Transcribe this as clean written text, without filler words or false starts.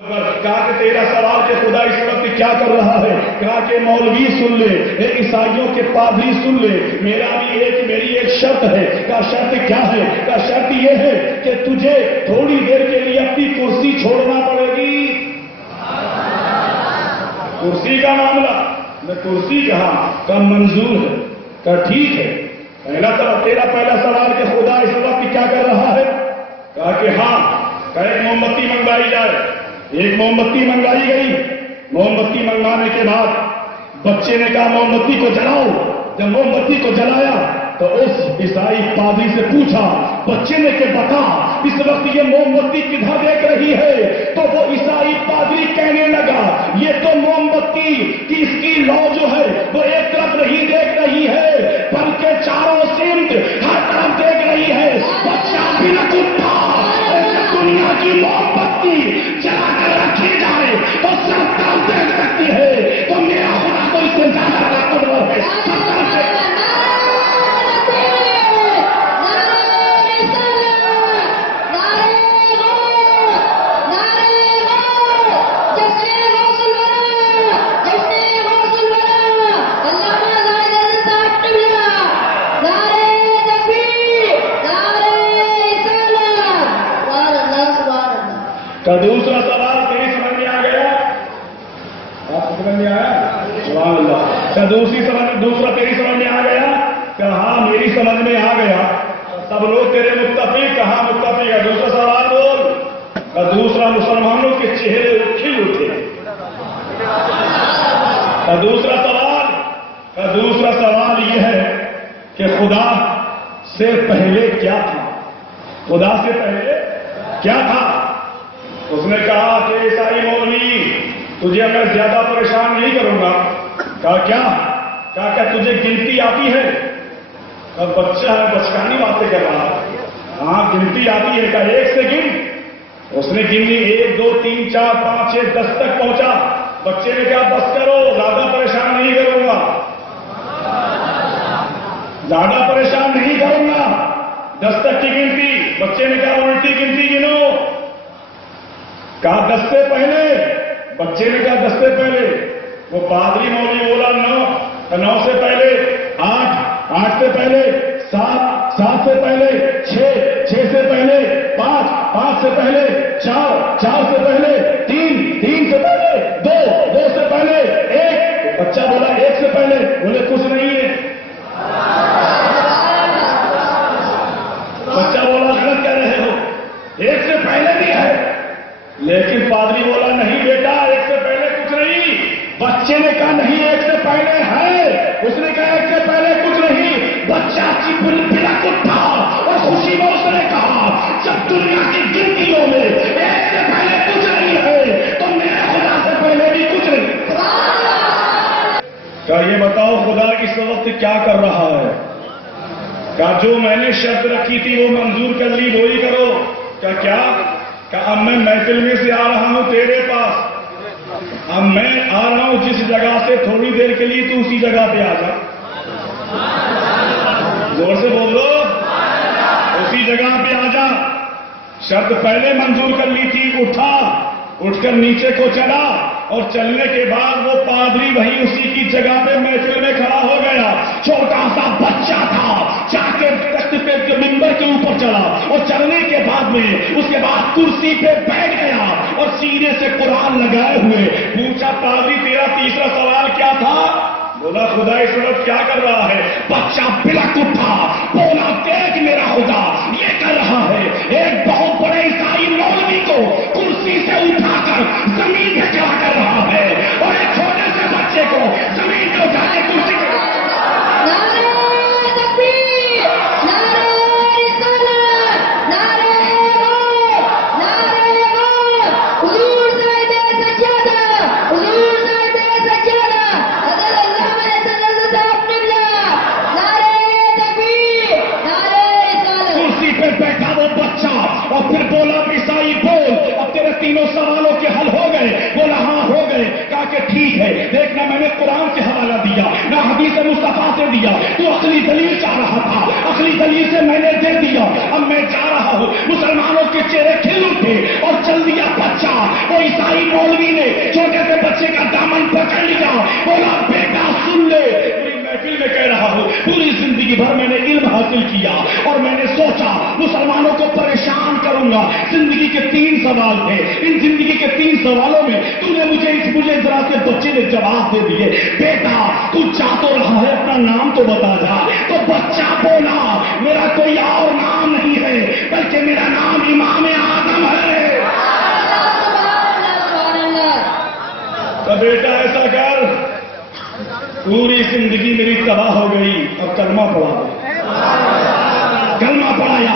کہا کہ تیرا سوال کہ خدا اس وقت کیا کر رہا ہے؟ کہا کہ مولوی سن لے، عیسائیوں کے پادری سن لے، میری ایک شرط ہے۔ کہا شرط کیا ہے؟ کہا شرط یہ ہے کہ تجھے تھوڑی دیر کے لیے اپنی کرسی چھوڑنا پڑے گی۔ کرسی کا معاملہ میں کرسی کہا منظور ہے، کہا ٹھیک ہے۔ تیرا پہلا سوال کہ خدا اس وقت کیا کر رہا ہے؟ کہا کہ ہاں۔ کہا ایک موم بتی منگوائی جائے۔ ایک موم بتی منگائی گئی۔ موم بتی منگوانے کے بعد بچے نے کہا موم بتی کو جلاؤ۔ جب موم بتی کو جلایا تو اس عیسائی پادری سے پوچھا، بچے نے کہ بتا اس وقت یہ موم بتی کدھر دیکھ رہی ہے؟ تو وہ عیسائی پادری کہنے لگا یہ تو موم بتی کی اس کی لو جو ہے وہ ایک طرف نہیں دیکھ رہی ہے بلکہ چاروں سمت ہر طرف دیکھ رہی ہے۔ بچہ بالکل تھا دنیا کی موم بتی جلا کر رکھی جائے تو سب طرف دیکھ سکتی ہے، تو میرا خدا تو اس سے زیادہ طاقتور ہے۔ کا دوسرا سوال تیری سمجھ میں آ گیا؟ آپ کو سمجھ میں آیا؟ سبحان اللہ۔ کا دوسرا تیری سمجھ میں آ گیا؟ کہ ہاں میری سمجھ میں آ گیا۔ سب لوگ تیرے متفق؟ کہاں متفق ہے؟ دوسرا سوال بول۔ کا دوسرا مسلمانوں کے چہرے کھل اٹھے۔ کا دوسرا سوال یہ ہے کہ خدا سے پہلے کیا تھا؟ خدا سے پہلے کیا تھا؟ اس نے کہا کہ عیسائی مولوی تجھے میں زیادہ پریشان نہیں کروں گا۔ کہا کیا؟ کہا کہ تجھے گنتی آتی ہے؟ اب بچہ ہے، بچکانی باتیں کر رہا ہے۔ ہاں گنتی آتی ہے۔ کہا ایک سے گن۔ اس نے گنی 1 2 3 4 5 6 10 تک پہنچا۔ بچے نے کہا بس کرو، زیادہ پریشان نہیں کروں گا، زیادہ پریشان نہیں کروں گا۔ 10 تک کی گنتی۔ بچے نے کہا الٹی گنتی گنو۔ کہا 10 سے پہلے۔ بچے نے کہا 10 سے پہلے۔ وہ پادری مولوی بولا 9۔ 9 سے پہلے 8۔ 8 سے پہلے 7۔ 7 سے پہلے 6۔ 6 سے پہلے 5۔ 5 سے پہلے 4۔ 4 سے پہلے 3۔ 3 سے پہلے 2۔ 2 سے پہلے 1۔ بچہ بولا 1 سے پہلے۔ بولے کچھ نہیں ہے۔ بچہ بولا غلط کہہ رہے ہو، 1 سے پہلے بھی ہے۔ لیکن پادری بولا نہیں بیٹا 1 سے پہلے کچھ نہیں۔ بچے نے کہا نہیں 1 سے پہلے ہے۔ اس نے کہا 1 سے پہلے کچھ نہیں۔ بچہ کی بلک اٹھا اور خوشی میں اس نے کہا جب دنیا کی گنتیوں میں 1 سے پہلے کچھ نہیں ہے تو میرے خدا سے پہلے بھی کچھ نہیں۔ کیا یہ بتاؤ خدا اس وقت کیا کر رہا ہے؟ کیا جو میں نے شرط رکھی تھی وہ منظور کر لی وہی کرو۔ کیا کہ اب میں محفل میں سے آ رہا ہوں تیرے پاس، اب میں آ رہا ہوں جس جگہ سے تھوڑی دیر کے لیے تو اسی جگہ پہ آ جا۔ زور سے بول دو، اسی جگہ پہ آ جا۔ شرط پہلے منظور کر لی تھی۔ اٹھ کر نیچے کو چلا اور چلنے کے بعد وہ پادری وہی اسی کی جگہ پہ محفل میں کھڑا ہو گیا۔ چھوٹا سا بچہ تھا، جا کے تخت پہ ممبر کے اوپر چلا اور چلنے کے بعد میں اس کے بعد کرسی پہ بیٹھ گیا اور سینے سے قرآن لگائے ہوئے پوچھا پادری تیرا تیسرا سوال کیا تھا؟ بولا خدا اس وقت کیا کر رہا ہے؟ بچہ بلک اٹھا، بولا دیکھ میرا خدا یہ کر رہا ہے، ایک بہت بڑے عیسائی مولوی کو کرسی سے اٹھا کر زمین پہ چلا کر رہا ہے اور ایک چھوٹے سے بچے کو زمین پہ اٹھا کے کرسی پہ۔ اور پھر بولا عیسائی بول اب تیرے تینوں سوالوں کے حل ہو گئے؟ بولا ہاں ہو گئے۔ کہا کہ ٹھیک ہے، دیکھنا میں نے قرآن سے حوالہ دیا، نہ حدیث مصطفیٰ سے دیا، تو عقلی دلیل چاہ رہا تھا، عقلی دلیل سے میں نے دے دیا، اب میں جا رہا ہوں۔ مسلمانوں کے چہرے کھل اٹھے اور چل دیا بچہ۔ وہ عیسائی مولوی نے چھوٹے سے بچے کا دامن پکڑ لیا، بولا بیٹا سن لے، پوری محفل میں کہہ رہا ہوں، پوری زندگی بھر میں نے علم حاصل کیا اور میں نے سوچا مسلمانوں کو پریشان کروں گا۔ زندگی کے 3 سوال تھے، ان زندگی کے 3 سوالوں میں تو نے مجھے ذرا سے بچے نے جواب دے دیے، بیٹا تو جا تو رہا ہے، اپنا نام تو بتا جا۔ تو بچہ بولا میرا کوئی اور نام نہیں ہے بلکہ میرا نام امام آدم ہے۔ تو بیٹا ایسا کر، پوری زندگی میری تباہ ہو گئی، اب کلمہ پڑھا، کلمہ پڑھایا،